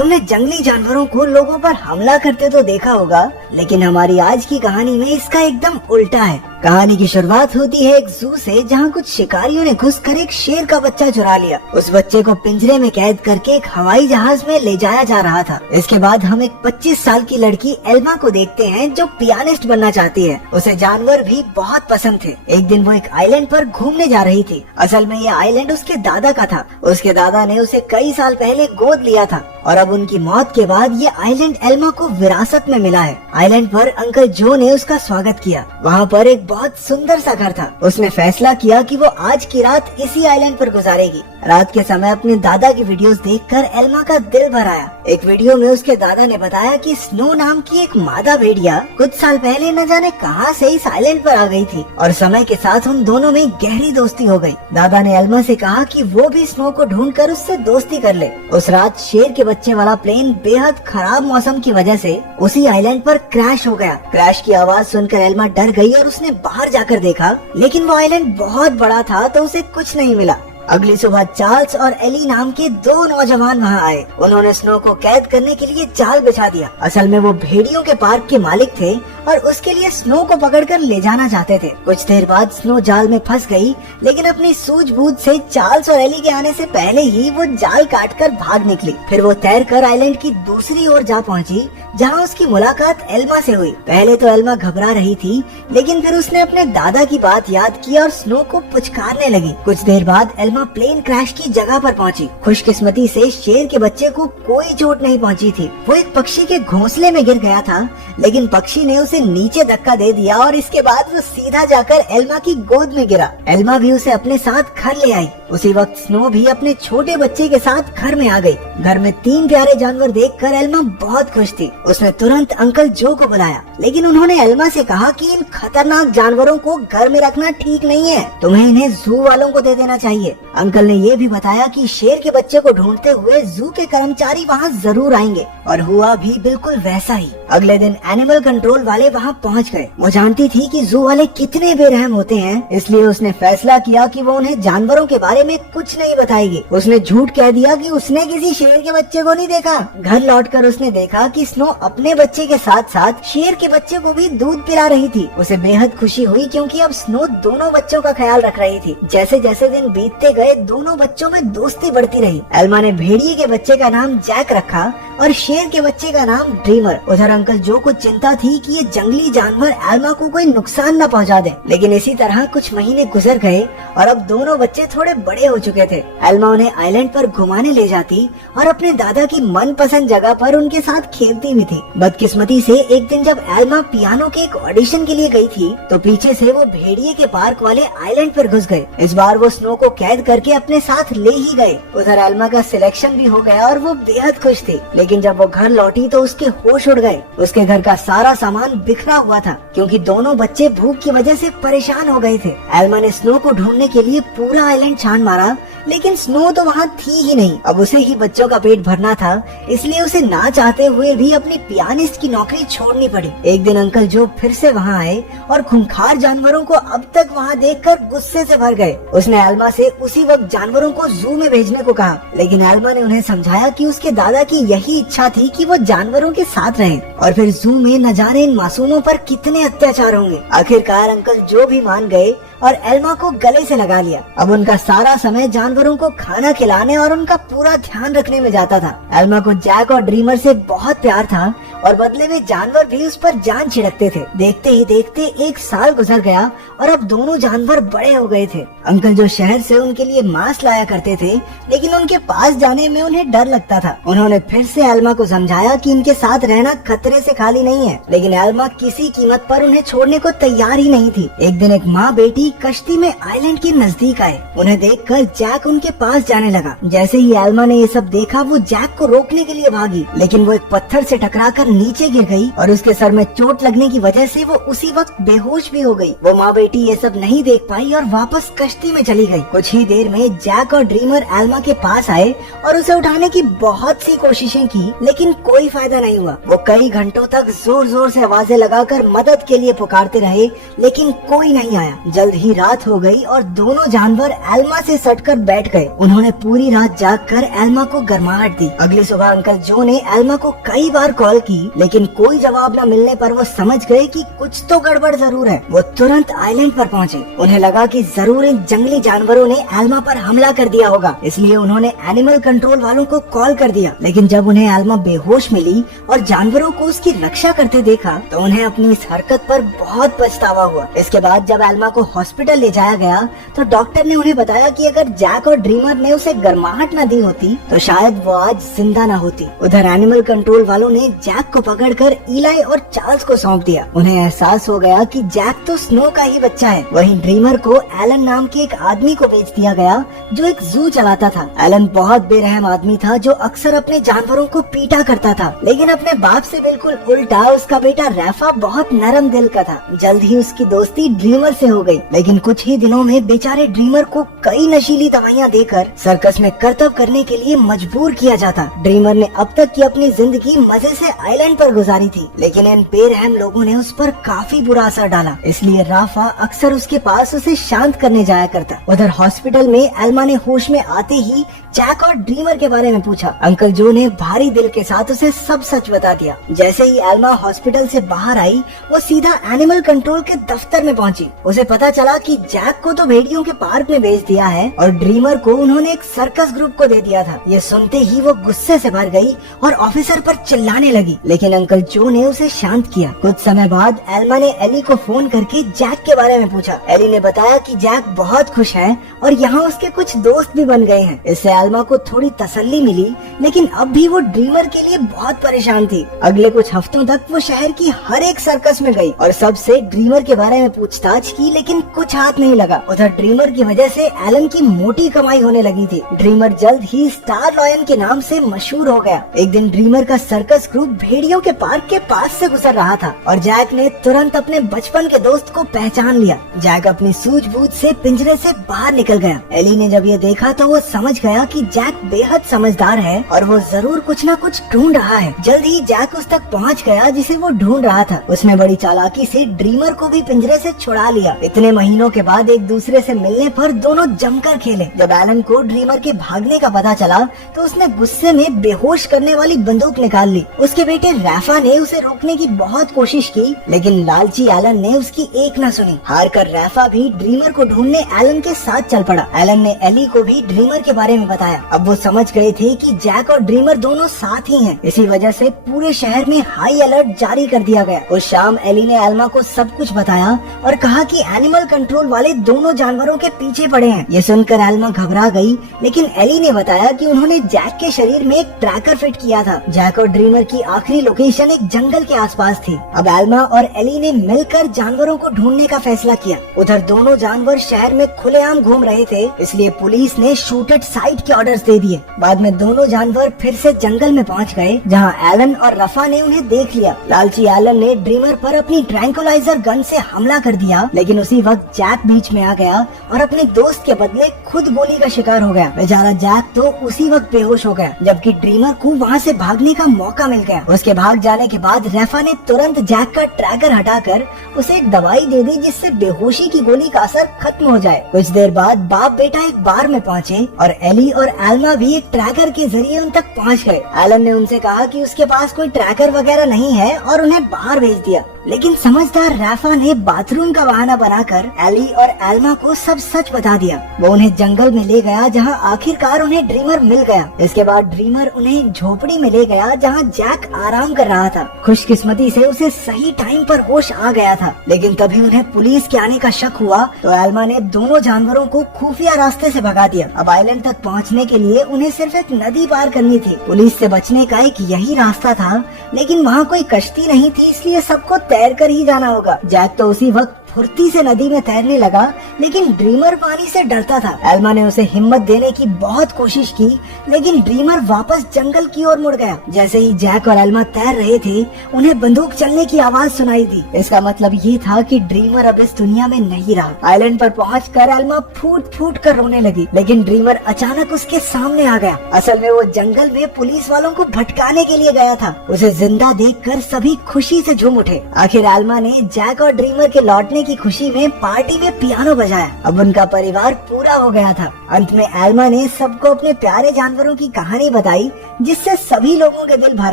तुमने जंगली जानवरों को लोगों पर हमला करते तो देखा होगा, लेकिन हमारी आज की कहानी में इसका एकदम उल्टा है। कहानी की शुरुआत होती है एक जू से, जहाँ कुछ शिकारियों ने घुसकर एक शेर का बच्चा चुरा लिया। उस बच्चे को पिंजरे में कैद करके एक हवाई जहाज में ले जाया जा रहा था। इसके बाद हम एक 25 साल की लड़की एल्मा को देखते हैं, जो पियानिस्ट बनना चाहती है। उसे जानवर भी बहुत पसंद थे। एक दिन वो एक आइलैंड पर घूमने जा रही थी। असल में ये आइलैंड उसके दादा का था। उसके दादा ने उसे कई साल पहले गोद लिया था और अब उनकी मौत के बाद ये आइलैंड एल्मा को विरासत में मिला है। आइलैंड पर अंकल जो ने उसका स्वागत किया। वहाँ पर एक बहुत सुंदर सा घर था। उसने फैसला किया कि वो आज की रात इसी आइलैंड पर गुजारेगी। रात के समय अपने दादा की वीडियोस देखकर एल्मा का दिल भर आया। एक वीडियो में उसके दादा ने बताया कि स्नो नाम की एक मादा भेड़िया कुछ साल पहले न जाने कहां से इस आइलैंड पर आ गई थी और समय के साथ उन दोनों में गहरी दोस्ती हो गई। दादा ने एल्मा से कहा कि वो भी स्नो को ढूंढकर उससे दोस्ती कर ले। उस रात शेर के बच्चे वाला प्लेन बेहद खराब मौसम की वजह से उसी आइलैंड पर क्रैश हो गया। क्रैश की आवाज सुनकर एल्मा डर गई और उसने बाहर जाकर देखा, लेकिन वो आइलैंड बहुत बड़ा था तो उसे कुछ नहीं मिला। अगली सुबह चार्ल्स और एली नाम के दो नौजवान वहाँ आए। उन्होंने स्नो को कैद करने के लिए जाल बिछा दिया। असल में वो भेड़ियों के पार्क के मालिक थे और उसके लिए स्नो को पकड़कर ले जाना चाहते थे। कुछ देर बाद स्नो जाल में फंस गई, लेकिन अपनी सूझबूझ से चार्ल्स और एली के आने से पहले ही वो जाल काटकर भाग निकली। फिर वो तैरकर आइलैंड की दूसरी ओर जा पहुंची, जहां उसकी मुलाकात एल्मा से हुई। पहले तो एल्मा घबरा रही थी, लेकिन फिर उसने अपने दादा की बात याद की और स्नो को पुचकारने लगी। कुछ देर बाद एल्मा प्लेन क्रैश की जगह पर पहुंची। खुशकिस्मती से शेर के बच्चे को कोई चोट नहीं पहुंची थी। वो एक पक्षी के घोंसले में गिर गया था, लेकिन पक्षी ने उसे नीचे धक्का दे दिया और इसके बाद वो सीधा जाकर एल्मा की गोद में गिरा। एल्मा भी उसे अपने साथ घर ले आई। उसी वक्त स्नो भी अपने छोटे बच्चे के साथ घर में आ गई। घर में 3 प्यारे जानवर देखकर एल्मा बहुत खुश थी। उसने तुरंत अंकल जो को बुलाया, लेकिन उन्होंने एल्मा से कहा कि इन खतरनाक जानवरों को घर में रखना ठीक नहीं है, तुम्हें इन्हें जू वालों को दे देना चाहिए। अंकल ने ये भी बताया कि शेर के बच्चे को ढूंढते हुए जू के कर्मचारी वहाँ जरूर आएंगे, और हुआ भी बिल्कुल वैसा ही। अगले दिन एनिमल कंट्रोल वाले वहाँ पहुँच गए। वो जानती थी कि जू वाले कितने बेरहम होते हैं, इसलिए उसने फैसला किया कि वो उन्हें जानवरों के बारे में कुछ नहीं बताएगी। उसने झूठ कह दिया कि उसने किसी शेर के बच्चे को नहीं देखा। घर लौटकर उसने देखा कि स्नो अपने बच्चे के साथ साथ शेर के बच्चे को भी दूध पिला रही थी। उसे बेहद खुशी हुई, क्योंकि अब स्नो दोनों बच्चों का ख्याल रख रही थी। जैसे जैसे दिन बीतते गए, दोनों बच्चों में दोस्ती बढ़ती रही। एल्मा ने भेड़िए के बच्चे का नाम जैक रखा और शेर के बच्चे का नाम ड्रीमर। उधर अंकल जो को चिंता थी कि ये जंगली जानवर एल्मा को कोई नुकसान न पहुंचा दे, लेकिन इसी तरह कुछ महीने गुजर गए और अब दोनों बच्चे थोड़े बड़े हो चुके थे। एल्मा उन्हें आइलैंड पर घुमाने ले जाती और अपने दादा की मनपसंद जगह पर उनके साथ खेलती भी थी। बदकिस्मती से एक दिन जब एल्मा पियानो के एक ऑडिशन के लिए गई थी, तो पीछे से वो भेड़िए के पार्क वाले आइलैंड पर घुस गए। इस बार वो स्नो को कैद करके अपने साथ ले ही गए। उधर एल्मा का सिलेक्शन भी हो गया और वो बेहद खुश थी, लेकिन जब वो घर लौटी तो उसके होश उड़ गए। उसके घर का सारा सामान बिखरा हुआ था, क्योंकि दोनों बच्चे भूख की वजह से परेशान हो गए थे। एल्मा ने स्नो को ढूंढने के लिए पूरा आइलैंड छान मारा, लेकिन स्नो तो वहाँ थी ही नहीं। अब उसे ही बच्चों का पेट भरना था, इसलिए उसे ना चाहते हुए भी अपनी पियानिस्ट की नौकरी छोड़नी पड़ी। एक दिन अंकल जो फिर से वहाँ आए और खूंखार जानवरों को अब तक वहाँ देखकर गुस्से से भर गए। उसने एल्मा से उसी वक्त जानवरों को जू में भेजने को कहा, लेकिन एल्मा ने उन्हें समझाया कि उसके दादा की यही इच्छा थी कि वो जानवरों के साथ रहें, और फिर जू में न जाने इन मासूमों पर कितने अत्याचार होंगे। आखिरकार अंकल जो भी मान गए और एल्मा को गले से लगा लिया। अब उनका सारा समय जानवरों को खाना खिलाने और उनका पूरा ध्यान रखने में जाता था। एल्मा को जैक और ड्रीमर से बहुत प्यार था और बदले में जानवर भी उस पर जान छिड़कते थे। देखते ही देखते 1 साल गुजर गया और अब दोनों जानवर बड़े हो गए थे। अंकल जो शहर से उनके लिए मांस लाया करते थे, लेकिन उनके पास जाने में उन्हें डर लगता था। उन्होंने फिर से एल्मा को समझाया कि इनके साथ रहना खतरे से खाली नहीं है, लेकिन एल्मा किसी कीमत पर उन्हें छोड़ने को तैयार ही नहीं थी। एक दिन एक माँ बेटी कश्ती में आइलैंड के नजदीक आए। उन्हें देखकर जैक उनके पास जाने लगा। जैसे ही एल्मा ने ये सब देखा, वो जैक को रोकने के लिए भागी, लेकिन वो एक पत्थर से टकराकर नीचे गिर गई और उसके सर में चोट लगने की वजह से वो उसी वक्त बेहोश भी हो गई। वो माँ बेटी ये सब नहीं देख पाई और वापस कश्ती में चली गई। कुछ ही देर में जैक और ड्रीमर एल्मा के पास आए और उसे उठाने की बहुत सी कोशिशें की, लेकिन कोई फायदा नहीं हुआ। वो कई घंटों तक जोर जोर से आवाजें लगाकर मदद के लिए पुकारते रहे, लेकिन कोई नहीं आया। जल्द ही रात हो गई और दोनों जानवर एल्मा से सटकर बैठ गए। उन्होंने पूरी रात जागकर एल्मा को गर्माहट दी। अगली सुबह अंकल जो ने एल्मा को कई बार कॉल की, लेकिन कोई जवाब न मिलने पर वो समझ गए कि कुछ तो गड़बड़ जरूर है। वो तुरंत आइलैंड पर पहुँचे। उन्हें लगा कि जरूर इन जंगली जानवरों ने एल्मा पर हमला कर दिया होगा, इसलिए उन्होंने एनिमल कंट्रोल वालों को कॉल कर दिया। लेकिन जब उन्हें एल्मा बेहोश मिली और जानवरों को उसकी रक्षा करते देखा तो उन्हें अपनी इस हरकत पर बहुत पछतावा हुआ। इसके बाद जब एल्मा को हॉस्पिटल ले जाया गया तो डॉक्टर ने उन्हें बताया कि अगर जैक और ड्रीमर ने उसे गर्माहट न दी होती तो शायद वो आज जिंदा न होती। उधर एनिमल कंट्रोल वालों ने जैक को पकड़कर इलाई और चार्ल्स को सौंप दिया। उन्हें एहसास हो गया कि जैक तो स्नो का ही बच्चा है। वहीं ड्रीमर को एलन नाम के एक आदमी को बेच दिया गया जो एक जू चलाता था। एलन बहुत बेरहम आदमी था जो अक्सर अपने जानवरों को पीटा करता था, लेकिन अपने बाप से बिल्कुल उल्टा उसका बेटा रैफा बहुत नरम दिल का था। जल्द ही उसकी दोस्ती ड्रीमर से हो गई, लेकिन कुछ ही दिनों में बेचारे ड्रीमर को कई नशीली दवाइयाँ देकर सर्कस में करतब करने के लिए मजबूर किया जाता। ड्रीमर ने अब तक की अपनी जिंदगी मजे से आइलैंड पर गुजारी थी, लेकिन इन बेरहम लोगों ने उस पर काफी बुरा असर डाला, इसलिए राफा अक्सर उसके पास उसे शांत करने जाया करता। उधर हॉस्पिटल में एल्मा ने होश में आते ही जैक और ड्रीमर के बारे में पूछा। अंकल जो ने भारी दिल के साथ उसे सब सच बता दिया। जैसे ही एल्मा हॉस्पिटल से बाहर आई वो सीधा एनिमल कंट्रोल के दफ्तर में पहुंची। उसे पता चला कि जैक को तो भेड़ियों के पार्क में भेज दिया है और ड्रीमर को उन्होंने एक सर्कस ग्रुप को दे दिया था। ये सुनते ही वो गुस्से से भर गई और ऑफिसर पर चिल्लाने लगी, लेकिन अंकल जो ने उसे शांत किया। कुछ समय बाद एल्मा ने एली को फोन करके जैक के बारे में पूछा। एली ने बताया कि जैक बहुत खुश है और यहाँ उसके कुछ दोस्त भी बन गए हैं। इससे एल्मा को थोड़ी तसल्ली मिली, लेकिन अब भी वो ड्रीमर के लिए बहुत परेशान थी। अगले कुछ हफ्तों तक वो शहर की हर एक सर्कस में गई और सबसे ड्रीमर के बारे में पूछताछ की, लेकिन कुछ हाथ नहीं लगा। उधर ड्रीमर की वजह से एलन की मोटी कमाई होने लगी थी। ड्रीमर जल्द ही स्टार लॉयन के नाम से मशहूर हो गया। एक दिन ड्रीमर का सर्कस ग्रुप भेड़ियों के पार्क के पास से गुजर रहा था और जैक ने तुरंत अपने बचपन के दोस्त को पहचान लिया। जैक अपनी सूझबूझ से पिंजरे से बाहर निकल गया। एली ने जब ये देखा तो वो समझ गया कि जैक बेहद समझदार है और वो जरूर कुछ न कुछ ढूंढ रहा है। जल्द ही जैक उस तक पहुंच गया जिसे वो ढूंढ रहा था। उसने बड़ी चालाकी से ड्रीमर को भी पिंजरे से छुड़ा लिया। इतने महीनों के बाद एक दूसरे से मिलने पर दोनों जमकर खेले। जब एलन को ड्रीमर के भागने का पता चला तो उसने गुस्से में बेहोश करने वाली बंदूक निकाल ली। उसके बेटे रैफा ने उसे रोकने की बहुत कोशिश की, लेकिन लालची एलन ने उसकी एक न सुनी। हार कर रैफा भी ड्रीमर को ढूंढने एलन के साथ चल पड़ा। एलन ने एली को भी ड्रीमर के बारे में बताया। अब वो समझ गए थे कि जैक और ड्रीमर दोनों साथ ही हैं। इसी वजह से पूरे शहर में हाई अलर्ट जारी कर दिया गया। उस शाम एली ने एल्मा को सब कुछ बताया और कहा कि एनिमल कंट्रोल वाले दोनों जानवरों के पीछे पड़े हैं। ये सुनकर एल्मा घबरा गई, लेकिन एली ने बताया कि उन्होंने जैक के शरीर में एक ट्रैकर फिट किया था। जैक और ड्रीमर की आखिरी लोकेशन एक जंगल के आसपास थी। अब एल्मा और एली ने मिलकर जानवरों को ढूंढने का फैसला किया। उधर दोनों जानवर शहर में खुलेआम घूम रहे थे, इसलिए पुलिस ने शूट एट साइट के ऑर्डर्स दे दिए। बाद में दोनों जानवर फिर से जंगल में पहुंच गए, जहां एलन और रफा ने उन्हें देख लिया। लालची एलन ने ड्रीमर पर अपनी ट्रैंकुलाइजर गन से हमला कर दिया, लेकिन उसी वक्त जैक बीच में आ गया और अपने दोस्त के बदले खुद गोली का शिकार हो गया। बेचारा जैक तो उसी वक्त बेहोश हो गया, जबकि ड्रीमर को वहां से भागने का मौका मिल गया। उसके भाग जाने के बाद रफा ने तुरंत जैक का ट्रैकर हटाकर उसे एक दवाई दे दी, जिससे बेहोशी की गोली का असर खत्म हो जाए। कुछ देर बाद बाप बेटा एक बार में पहुंचे और एली और एल्मा भी एक ट्रैकर के जरिए उन तक पहुंच गए। एलन ने उनसे कहा कि उसके पास कोई ट्रैकर वगैरह नहीं है और उन्हें बाहर भेज दिया, लेकिन समझदार रैफा ने बाथरूम का बहाना बनाकर एली और एल्मा को सब सच बता दिया। वो उन्हें जंगल में ले गया, जहां आखिरकार उन्हें ड्रीमर मिल गया। इसके बाद ड्रीमर उन्हें झोपड़ी में ले गया, जहां जैक आराम कर रहा था। खुशकिस्मती से उसे सही टाइम पर होश आ गया था, लेकिन तभी उन्हें पुलिस के आने का शक हुआ तो एल्मा ने दोनों जानवरों को खुफिया रास्ते से भगा दिया। अब आइलैंड तक पहुंचने के लिए उन्हें सिर्फ एक नदी पार करनी थी। पुलिस से बचने का एक यही रास्ता था, लेकिन वहाँ कोई कश्ती नहीं थी, इसलिए सबको तैर कर ही जाना होगा। जैक तो उसी वक्त फुर्ती से नदी में तैरने लगा, लेकिन ड्रीमर पानी से डरता था। एल्मा ने उसे हिम्मत देने की बहुत कोशिश की, लेकिन ड्रीमर वापस जंगल की ओर मुड़ गया। जैसे ही जैक और एल्मा तैर रहे थे, उन्हें बंदूक चलने की आवाज सुनाई दी। इसका मतलब ये था कि ड्रीमर अब इस दुनिया में नहीं रहा। आइलैंड पर पहुंचकर एल्मा फूट फूट कर रोने लगी, लेकिन ड्रीमर अचानक उसके सामने आ गया। असल में वो जंगल में पुलिस वालों को भटकाने के लिए गया था। उसे जिंदा देखकर सभी खुशी से झूम उठे। आखिर एल्मा ने जैक और ड्रीमर के लौटने की खुशी में पार्टी में पियानो बजाया। अब उनका परिवार पूरा हो गया था। अंत में एल्मा ने सबको अपने प्यारे जानवरों की कहानी बताई, जिससे सभी लोगों के दिल भर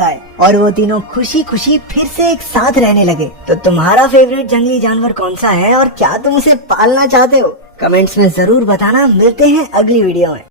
आए और वो तीनों खुशी खुशी फिर से एक साथ रहने लगे। तो तुम्हारा फेवरेट जंगली जानवर कौन सा है और क्या तुम उसे पालना चाहते हो? कमेंट्स में जरूर बताना। मिलते हैं अगली वीडियो में।